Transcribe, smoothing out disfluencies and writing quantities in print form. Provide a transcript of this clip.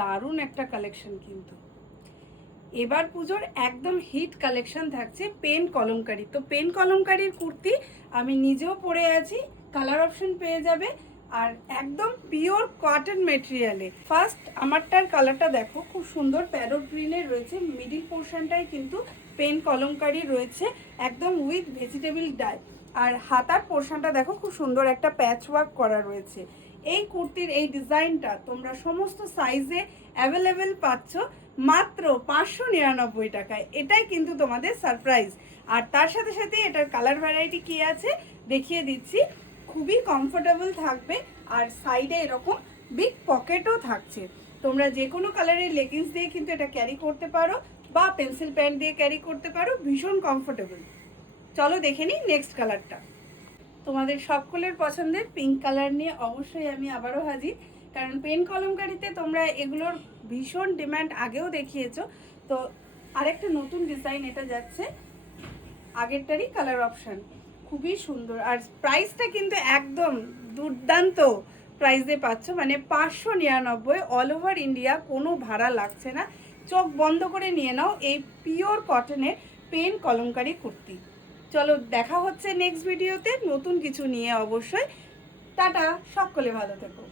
দারুণ একটা কালেকশন কিন্তু। এবার পুজোর একদম হিট কালেকশন থাকছে পেন কলমকারি। তো পেন কলমকারির কুর্তি আমি নিজেও পরে আছি, কালার অপশন পেয়ে যাবে, আর একদম পিওর কটন মেটেরিয়ালে। ফার্স্ট আমারটার কালারটা দেখো, খুব সুন্দর প্যারোট গ্রিনের রয়েছে, মিডিল পোর্শনটাই কিন্তু পেন কলমকারি রয়েছে, একদম উইথ ভেজিটেবল ডাই। আর হাতার পোর্শনটা দেখো, খুব সুন্দর একটা প্যাচ ওয়ার্ক করা রয়েছে। এই কুর্তির এই ডিজাইনটা তোমরা সমস্ত সাইজে অ্যাভেলেবেল পাচ্ছ মাত্র 599 টাকায়। এটাই কিন্তু তোমাদের সারপ্রাইজ। আর তার সাথে সাথে এটার কালার ভ্যারাইটি কি আছে দেখিয়ে দিচ্ছি। খুবই কমফোর্টেবল থাকবে, আর সাইডে এরকম বিগ পকেটও থাকছে। তোমরা যে কোনো কালারের লেগিংস দিয়ে কিন্তু এটা ক্যারি করতে পারো, বা পেন্সিল প্যান্ট দিয়ে ক্যারি করতে পারো, ভীষণ কমফোর্টেবল। চলো দেখে নিই নেক্সট কালারটা। তোমাদের সকলের পছন্দের পিঙ্ক কালার নিয়ে অবশ্যই আমি আবারও হাজির, কারণ পেন কলমকারিতে তোমরা এগুলোর ভীষণ ডিমান্ড আগেও দেখিয়েছো। তো আরেকটা নতুন ডিজাইন এটা যাচ্ছে, আগেরটারই কালার অপশান, খুবই সুন্দর। আর প্রাইসটা কিন্তু একদম দুর্দান্ত প্রাইসে পাচ্ছ, মানে 599, অল ওভার ইন্ডিয়া, কোনো ভাড়া লাগছে না। চোখ বন্ধ করে নিয়ে নাও এই পিওর কটনের পেন কলমকারি কুর্তি। চলো দেখা হচ্ছে নেক্সট ভিডিওতে নতুন কিছু নিয়ে অবশ্যই। টাটা, সকলে ভালো থেকো।